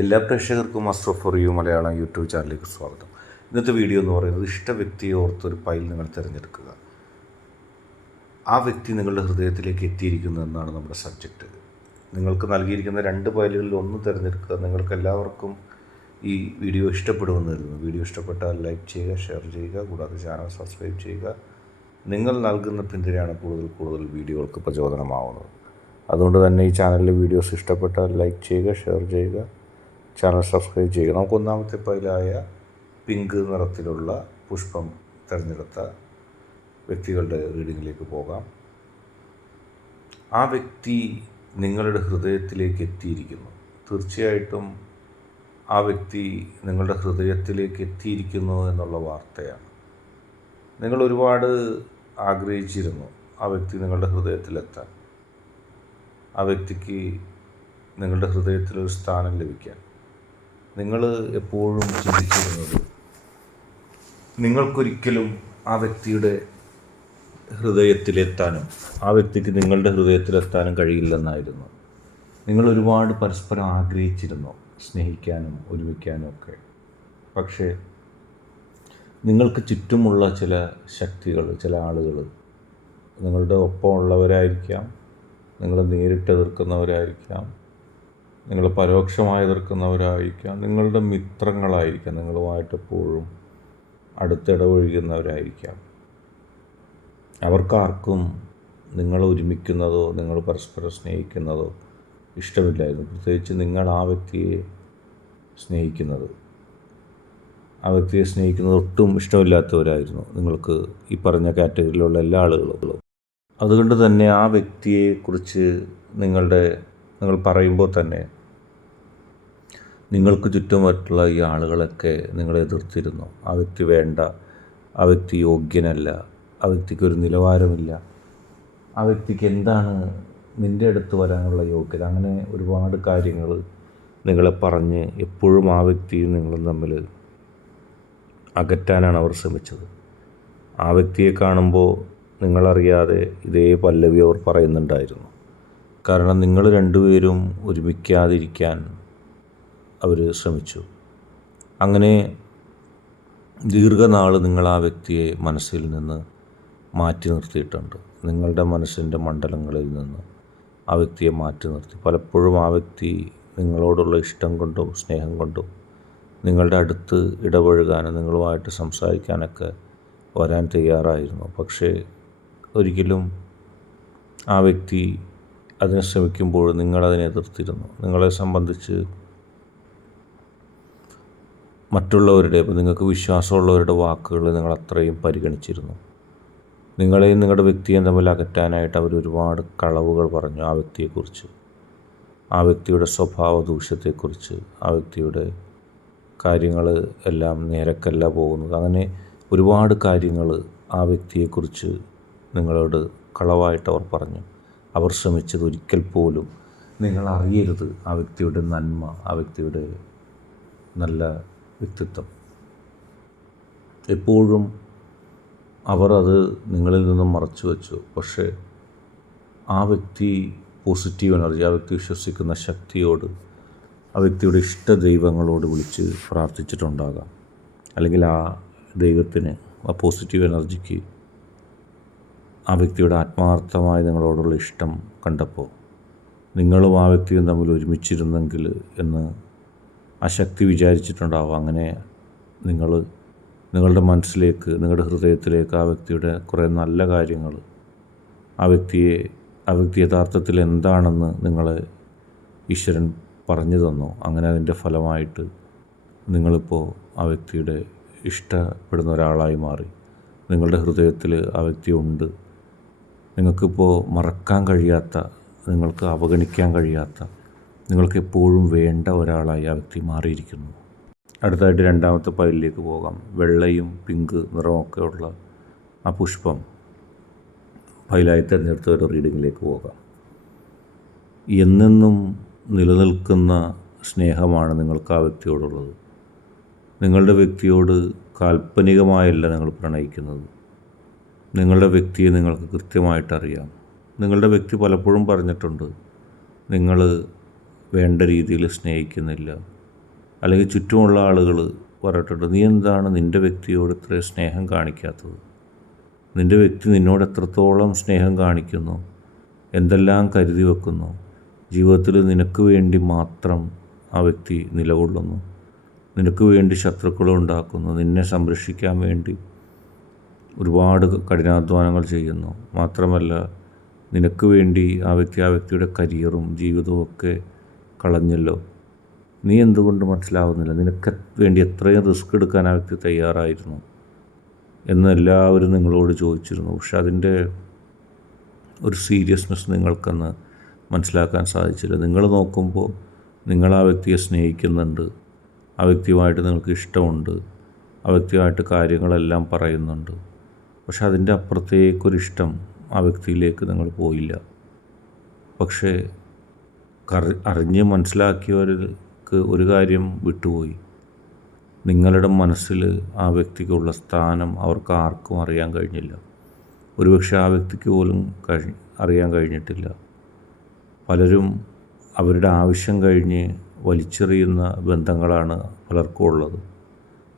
എല്ലാ പ്രേക്ഷകർക്കും astro for you Malayalam YouTube ചാനലിലേക്ക് സ്വാഗതം. ഇന്നത്തെ വീഡിയോ എന്ന് പറയുന്നത് ഇഷ്ട വ്യക്തിയെ ഓർത്തൊരു ഫയൽ നിങ്ങൾ തിരഞ്ഞെടുക്കുക. ആ വ്യക്തി നിങ്ങളുടെ ഹൃദയത്തിലേക്ക് എത്തിയിരിക്കുന്നു എന്നാണ് നമ്മുടെ സബ്ജക്റ്റ് നിങ്ങൾക്ക് നൽകിയിരിക്കുന്ന രണ്ട് ഫയലുകളിൽ ഒന്ന് തിരഞ്ഞെടുക്കുക. നിങ്ങൾക്ക് എല്ലാവർക്കും ഈ വീഡിയോ ഇഷ്ടപ്പെടുമെന്ന് കരുതുന്നു. വീഡിയോ ഇഷ്ടപ്പെട്ടാൽ ലൈക്ക് ചെയ്യുക ഷെയർ ചെയ്യുക കൂടാതെ ചാനൽ സബ്സ്ക്രൈബ് ചെയ്യുക. നിങ്ങൾ നൽകുന്ന പിന്തുണയാണ് കൂടുതൽ കൂടുതൽ വീഡിയോകൾക്ക് പ്രചോദനമാവുന്നത്. അതുകൊണ്ട് തന്നെ ഈ ചാനലിലെ വീഡിയോസ് ഇഷ്ടപ്പെട്ടാൽ ലൈക്ക് ചെയ്യുക ഷെയർ ചെയ്യുക. ചാനൽ സബ്സ്ക്രൈബ് ചെയ്യുക. നമുക്ക് ഒന്നാമത്തെ പൈലായ പിങ്ക് നിറത്തിലുള്ള പുഷ്പം തിരഞ്ഞെടുത്ത വ്യക്തികളുടെ റീഡിങ്ങിലേക്ക് പോകാം. ആ വ്യക്തി നിങ്ങളുടെ ഹൃദയത്തിലേക്ക് എത്തിയിരിക്കുന്നു. തീർച്ചയായിട്ടും ആ വ്യക്തി നിങ്ങളുടെ ഹൃദയത്തിലേക്ക് എത്തിയിരിക്കുന്നു എന്നുള്ള വാർത്തയാണ്. നിങ്ങൾ ഒരുപാട് ആഗ്രഹിച്ചിരുന്നു ആ വ്യക്തി നിങ്ങളുടെ ഹൃദയത്തിലെത്താൻ. ആ വ്യക്തിക്ക് നിങ്ങളുടെ ഹൃദയത്തിൽ ഒരു സ്ഥാനം ലഭിക്കാൻ. നിങ്ങൾ എപ്പോഴും ചിന്തിച്ചിരുന്നത് നിങ്ങൾക്കൊരിക്കലും ആ വ്യക്തിയുടെ ഹൃദയത്തിലെത്താനും ആ വ്യക്തിക്ക് നിങ്ങളുടെ ഹൃദയത്തിലെത്താനും കഴിയില്ലെന്നായിരുന്നു. നിങ്ങൾ ഒരുപാട് പരസ്പരം ആഗ്രഹിച്ചിരുന്നു സ്നേഹിക്കാനും ഒരുമിക്കാനും ഒക്കെ. പക്ഷേ നിങ്ങൾക്ക് ചുറ്റുമുള്ള ചില ശക്തികൾ ചില ആളുകൾ നിങ്ങളുടെ ഒപ്പം ഉള്ളവരായിരിക്കാം നിങ്ങളെ നേരിട്ട് എതിർക്കുന്നവരായിരിക്കാം നിങ്ങൾ പരോക്ഷമായി എതിർക്കുന്നവരായിരിക്കാം. നിങ്ങളുടെ മിത്രങ്ങളായിരിക്കാം. നിങ്ങളുമായിട്ട് എപ്പോഴും അടുത്തിടപഴകുന്നവരായിരിക്കാം. അവർക്കാർക്കും നിങ്ങൾ ഒരുമിക്കുന്നതോ നിങ്ങൾ പരസ്പരം സ്നേഹിക്കുന്നതോ ഇഷ്ടമില്ലായിരുന്നു. പ്രത്യേകിച്ച് നിങ്ങൾ ആ വ്യക്തിയെ സ്നേഹിക്കുന്നത്. ആ വ്യക്തിയെ സ്നേഹിക്കുന്നത് ഒട്ടും ഇഷ്ടമില്ലാത്തവരായിരുന്നു. നിങ്ങൾക്ക് ഈ പറഞ്ഞ കാറ്റഗറിയിലുള്ള എല്ലാ ആളുകളും. അതുകൊണ്ട് തന്നെ ആ വ്യക്തിയെക്കുറിച്ച് നിങ്ങളുടെ നിങ്ങൾ പറയുമ്പോൾ തന്നെ നിങ്ങൾക്ക് ചുറ്റുമറ്റുള്ള ഈ ആളുകളൊക്കെ നിങ്ങളെ എതിർത്തിരുന്നു. ആ വ്യക്തി വേണ്ട ആ വ്യക്തി യോഗ്യനല്ല ആ വ്യക്തിക്ക് ഒരു നിലവാരമില്ല. ആ വ്യക്തിക്ക് എന്താണ് നിന്റെ അടുത്ത് വരാനുള്ള യോഗ്യത? അങ്ങനെ ഒരുപാട് കാര്യങ്ങൾ നിങ്ങളെ പറഞ്ഞ് എപ്പോഴും ആ വ്യക്തിയും നിങ്ങളും തമ്മിൽ അകറ്റാനാണ് അവർ ശ്രമിച്ചത്. ആ വ്യക്തിയെ കാണുമ്പോൾ നിങ്ങളറിയാതെ ഇതേ പല്ലവി അവർ പറയുന്നുണ്ടായിരുന്നു. കാരണം നിങ്ങൾ രണ്ടുപേരും ഒരുമിക്കാതിരിക്കാൻ അവർ ശ്രമിച്ചു. അങ്ങനെ ദീർഘനാൾ നിങ്ങൾ ആ വ്യക്തിയെ മനസ്സിൽ നിന്ന് മാറ്റി നിർത്തിയിട്ടുണ്ട്. നിങ്ങളുടെ മനസ്സിന്റെ മണ്ഡലങ്ങളിൽ നിന്ന് ആ വ്യക്തിയെ മാറ്റി നിർത്തി. പലപ്പോഴും ആ വ്യക്തി നിങ്ങളോടുള്ള ഇഷ്ടം കൊണ്ടും സ്നേഹം കൊണ്ടും നിങ്ങളുടെ അടുത്ത് ഇടപഴകാനും നിങ്ങളുമായിട്ട് സംസാരിക്കാനൊക്കെ വരാൻ തയ്യാറായിരുന്നു. പക്ഷേ ഒരിക്കലും ആ വ്യക്തി അതിനെ ശ്രമിക്കുമ്പോൾ നിങ്ങളതിനെ എതിർത്തിരുന്നു. നിങ്ങളെ സംബന്ധിച്ച് മറ്റുള്ളവരുടെ ഇപ്പോൾ നിങ്ങൾക്ക് വിശ്വാസമുള്ളവരുടെ വാക്കുകൾ നിങ്ങൾ അത്രയും പരിഗണിച്ചിരുന്നു. നിങ്ങളെയും നിങ്ങളുടെ വ്യക്തിയെയും തമ്മിൽ അകറ്റാനായിട്ട് അവർ ഒരുപാട് കളവുകൾ പറഞ്ഞു ആ വ്യക്തിയെക്കുറിച്ച്. ആ വ്യക്തിയുടെ സ്വഭാവ ദൂഷ്യത്തെക്കുറിച്ച് ആ വ്യക്തിയുടെ കാര്യങ്ങൾ എല്ലാം നേരക്കല്ല പോകുന്നത്. അങ്ങനെ ഒരുപാട് കാര്യങ്ങൾ ആ വ്യക്തിയെക്കുറിച്ച് നിങ്ങളോട് കളവായിട്ട് അവർ പറഞ്ഞു. അവർ ശ്രമിച്ചത് ഒരിക്കൽ പോലും നിങ്ങൾ അറിയരുത് ആ വ്യക്തിയുടെ നന്മ ആ വ്യക്തിയുടെ നല്ല വ്യക്തിത്വം. എപ്പോഴും അവർ അത് നിങ്ങളിൽ നിന്നും മറച്ചു വച്ചു. പക്ഷേ ആ വ്യക്തി പോസിറ്റീവ് എനർജി ആ വ്യക്തി വിശ്വസിക്കുന്ന ശക്തിയോട് ആ വ്യക്തിയുടെ ഇഷ്ട ദൈവങ്ങളോട് വിളിച്ച് പ്രാർത്ഥിച്ചിട്ടുണ്ടാകാം. അല്ലെങ്കിൽ ആ ദൈവത്തിന് ആ പോസിറ്റീവ് എനർജിക്ക് ആ വ്യക്തിയുടെ ആത്മാർത്ഥമായ നിങ്ങളോടുള്ള ഇഷ്ടം കണ്ടപ്പോൾ നിങ്ങളും ആ വ്യക്തിയും തമ്മിൽ ഒരുമിച്ചിരുന്നെങ്കിൽ എന്ന് ആ ശക്തി വിചാരിച്ചിട്ടുണ്ടാവും. അങ്ങനെ നിങ്ങൾ നിങ്ങളുടെ മനസ്സിലേക്ക് നിങ്ങളുടെ ഹൃദയത്തിലേക്ക് ആ വ്യക്തിയുടെ കുറേ നല്ല കാര്യങ്ങൾ ആ വ്യക്തിയെ ആ വ്യക്തി യഥാർത്ഥത്തിൽ എന്താണെന്ന് നിങ്ങളെ ഈശ്വരൻ പറഞ്ഞു തന്നു. അങ്ങനെ അതിന്റെ ഫലമായിട്ട് നിങ്ങളിപ്പോൾ ആ വ്യക്തിയുടെ ഇഷ്ടപ്പെടുന്ന ഒരാളായി മാറി. നിങ്ങളുടെ ഹൃദയത്തിൽ ആ വ്യക്തി ഉണ്ട്. നിങ്ങൾക്കിപ്പോൾ മറക്കാൻ കഴിയാത്ത നിങ്ങൾക്ക് അവഗണിക്കാൻ കഴിയാത്ത നിങ്ങൾക്ക് എപ്പോഴും വേണ്ട ഒരാളായി ആ വ്യക്തി മാറിയിരിക്കുന്നു. അടുത്തായിട്ട് രണ്ടാമത്തെ പൈലിലേക്ക് പോകാം. വെള്ളയും പിങ്ക് നിറമൊക്കെ ഉള്ള ആ പുഷ്പം പൈലായി തിരഞ്ഞെടുത്ത ഒരു റീഡിങ്ങിലേക്ക് പോകാം. എന്നെന്നും നിലനിൽക്കുന്ന സ്നേഹമാണ് നിങ്ങൾക്ക് ആ വ്യക്തിയോടുള്ളത്. നിങ്ങളുടെ വ്യക്തിയോട് കാൽപ്പനികമായല്ല നിങ്ങൾ പ്രണയിക്കുന്നത്. നിങ്ങളുടെ വ്യക്തിയെ നിങ്ങൾക്ക് കൃത്യമായിട്ടറിയാം നിങ്ങളുടെ വ്യക്തി പലപ്പോഴും പറഞ്ഞിട്ടുണ്ട് നിങ്ങൾ വേണ്ട രീതിയിൽ സ്നേഹിക്കുന്നില്ല. അല്ലെങ്കിൽ ചുറ്റുമുള്ള ആളുകൾ പറഞ്ഞിട്ടുണ്ട് നീ എന്താണ് നിന്റെ വ്യക്തിയോട് ഇത്ര സ്നേഹം കാണിക്കാത്തത്? നിന്റെ വ്യക്തി നിന്നോട് എത്രത്തോളം സ്നേഹം കാണിക്കുന്നു? എന്തെല്ലാം കരുതി വെക്കുന്നു? ജീവിതത്തിൽ നിനക്ക് വേണ്ടി മാത്രം ആ വ്യക്തി നിലകൊള്ളുന്നു. നിനക്ക് വേണ്ടി ശത്രുക്കളുണ്ടാക്കുന്നു നിന്നെ സംരക്ഷിക്കാൻ വേണ്ടി ഒരുപാട് കഠിനാധ്വാനങ്ങൾ ചെയ്യുന്നു. മാത്രമല്ല നിനക്ക് വേണ്ടി ആ വ്യക്തി ആ വ്യക്തിയുടെ കരിയറും ജീവിതവും ഒക്കെ കളഞ്ഞല്ലോ. നീ എന്തുകൊണ്ട് മനസ്സിലാവുന്നില്ല? നിനക്ക് വേണ്ടി എത്രയും റിസ്ക് എടുക്കാൻ ആ വ്യക്തി തയ്യാറായിരുന്നു എന്ന് എല്ലാവരും നിങ്ങളോട് ചോദിച്ചിരുന്നു. പക്ഷെ അതിന്റെ ഒരു സീരിയസ്നെസ് നിങ്ങൾക്കെന്ന് മനസ്സിലാക്കാൻ സാധിച്ചില്ല. നിങ്ങൾ നോക്കുമ്പോൾ നിങ്ങൾ ആ വ്യക്തിയെ സ്നേഹിക്കുന്നുണ്ട്. ആ വ്യക്തിയുമായിട്ട് നിങ്ങൾക്ക് ഇഷ്ടമുണ്ട്. ആ വ്യക്തിയുമായിട്ട് കാര്യങ്ങളെല്ലാം പറയുന്നുണ്ട്. പക്ഷെ അതിന്റെ അപ്പുറത്തേക്കൊരിഷ്ടം ആ വ്യക്തിയിലേക്ക് നിങ്ങൾ പോയില്ല. പക്ഷേ കറി അറിഞ്ഞ് മനസ്സിലാക്കിയവർക്ക് ഒരു കാര്യം വിട്ടുപോയി. നിങ്ങളുടെ മനസ്സിൽ ആ വ്യക്തിക്കുള്ള സ്ഥാനം അവർക്ക് ആർക്കും അറിയാൻ കഴിഞ്ഞില്ല. ഒരുപക്ഷെ ആ വ്യക്തിക്ക് പോലും കഴി അറിയാൻ കഴിഞ്ഞിട്ടില്ല. പലരും അവരുടെ ആവശ്യം കഴിഞ്ഞ് വലിച്ചെറിയുന്ന ബന്ധങ്ങളാണ് പലർക്കും ഉള്ളത്.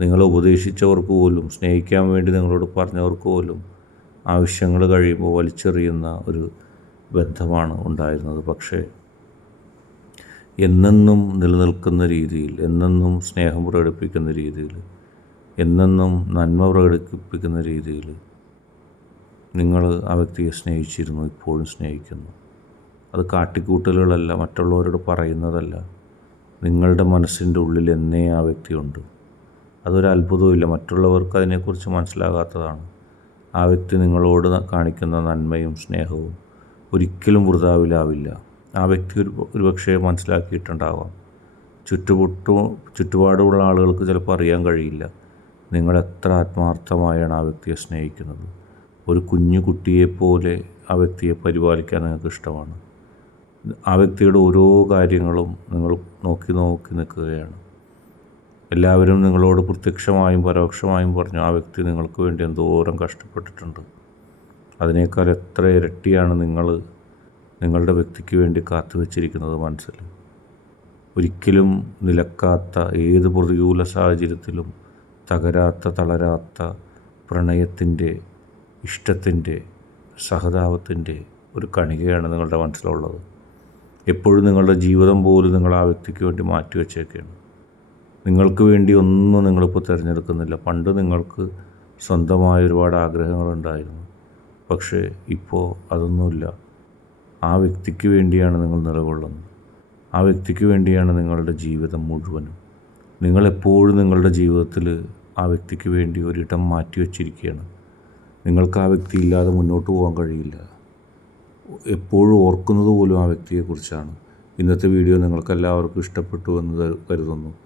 നിങ്ങൾ ഉപദേശിച്ചവർക്ക് പോലും സ്നേഹിക്കാൻ വേണ്ടി നിങ്ങളോട് പറഞ്ഞവർക്ക് പോലും ആവശ്യങ്ങൾ കഴിയുമ്പോൾ വലിച്ചെറിയുന്ന ഒരു ബന്ധമാണ് ഉണ്ടായിരുന്നത്. പക്ഷേ എന്നെന്നും നിലനിൽക്കുന്ന രീതിയിൽ എന്നെന്നും സ്നേഹം പ്രകടിപ്പിക്കുന്ന രീതിയിൽ എന്നെന്നും നന്മ പ്രകടിപ്പിക്കുന്ന രീതിയിൽ നിങ്ങൾ ആ വ്യക്തിയെ സ്നേഹിച്ചിരുന്നു ഇപ്പോഴും സ്നേഹിക്കുന്നു. അത് കാട്ടിക്കൂട്ടലുകളല്ല മറ്റുള്ളവരോട് പറയുന്നതല്ല. നിങ്ങളുടെ മനസ്സിന്റെ ഉള്ളിൽ എന്നേ ആ വ്യക്തിയുണ്ട്. അതൊരു അത്ഭുതവുമില്ല. മറ്റുള്ളവർക്ക് അതിനെക്കുറിച്ച് മനസ്സിലാകാത്തതാണ്. ആ വ്യക്തി നിങ്ങളോട് കാണിക്കുന്ന നന്മയും സ്നേഹവും ഒരിക്കലും വൃതാവിലാവില്ല. ആ വ്യക്തി ഒരു ഒരു പക്ഷേ മനസ്സിലാക്കിയിട്ടുണ്ടാവാം. ചുറ്റുപുട്ടു ചുറ്റുപാടുമുള്ള ആളുകൾക്ക് ചിലപ്പോൾ അറിയാൻ കഴിയില്ല. നിങ്ങൾ എത്ര ആത്മാർത്ഥമായാണ് ആ വ്യക്തിയെ സ്നേഹിക്കുന്നത്. ഒരു കുഞ്ഞു കുട്ടിയെപ്പോലെ ആ വ്യക്തിയെ പരിപാലിക്കാൻ നിങ്ങൾക്ക് ഇഷ്ടമാണ്. ആ വ്യക്തിയുടെ ഓരോ കാര്യങ്ങളും നിങ്ങൾ നോക്കി നോക്കി നിൽക്കുകയാണ്. എല്ലാവരും നിങ്ങളോട് പ്രത്യക്ഷമായും പരോക്ഷമായും പറഞ്ഞു ആ വ്യക്തി നിങ്ങൾക്ക് വേണ്ടി എന്തോരം കഷ്ടപ്പെട്ടിട്ടുണ്ട്. അതിനേക്കാൾ എത്ര ഇരട്ടിയാണ് നിങ്ങൾ നിങ്ങളുടെ വ്യക്തിക്ക് വേണ്ടി കാത്തു വച്ചിരിക്കുന്നത് മനസ്സിൽ. ഒരിക്കലും നിലക്കാത്ത ഏത് പ്രതികൂല സാഹചര്യത്തിലും തകരാത്ത തളരാത്ത പ്രണയത്തിന്റെ ഇഷ്ടത്തിന്റെ സഹതാപത്തിന്റെ ഒരു കണികയാണ് നിങ്ങളുടെ മനസ്സിലുള്ളത്. എപ്പോഴും നിങ്ങളുടെ ജീവിതം പോലും നിങ്ങൾ ആ വ്യക്തിക്ക് വേണ്ടി മാറ്റി വച്ചേക്കാണ് നിങ്ങൾക്ക് വേണ്ടി ഒന്നും നിങ്ങളിപ്പോൾ തിരഞ്ഞെടുക്കുന്നില്ല. പണ്ട് നിങ്ങൾക്ക് സ്വന്തമായ ഒരുപാട് ആഗ്രഹങ്ങളുണ്ടായിരുന്നു. പക്ഷേ ഇപ്പോൾ അതൊന്നുമില്ല. ആ വ്യക്തിക്ക് വേണ്ടിയാണ് നിങ്ങൾ നിലകൊള്ളുന്നത്. ആ വ്യക്തിക്ക് വേണ്ടിയാണ് നിങ്ങളുടെ ജീവിതം മുഴുവനും. നിങ്ങളെപ്പോഴും നിങ്ങളുടെ ജീവിതത്തിൽ ആ വ്യക്തിക്ക് വേണ്ടി ഒരിടം മാറ്റി വച്ചിരിക്കുകയാണ്. നിങ്ങൾക്ക് ആ വ്യക്തി ഇല്ലാതെ മുന്നോട്ട് പോകാൻ കഴിയില്ല. എപ്പോഴും ഓർക്കുന്നത് പോലും ആ വ്യക്തിയെക്കുറിച്ചാണ്. ഇന്നത്തെ വീഡിയോ നിങ്ങൾക്കെല്ലാവർക്കും ഇഷ്ടപ്പെട്ടു എന്ന് കരുതുന്നു.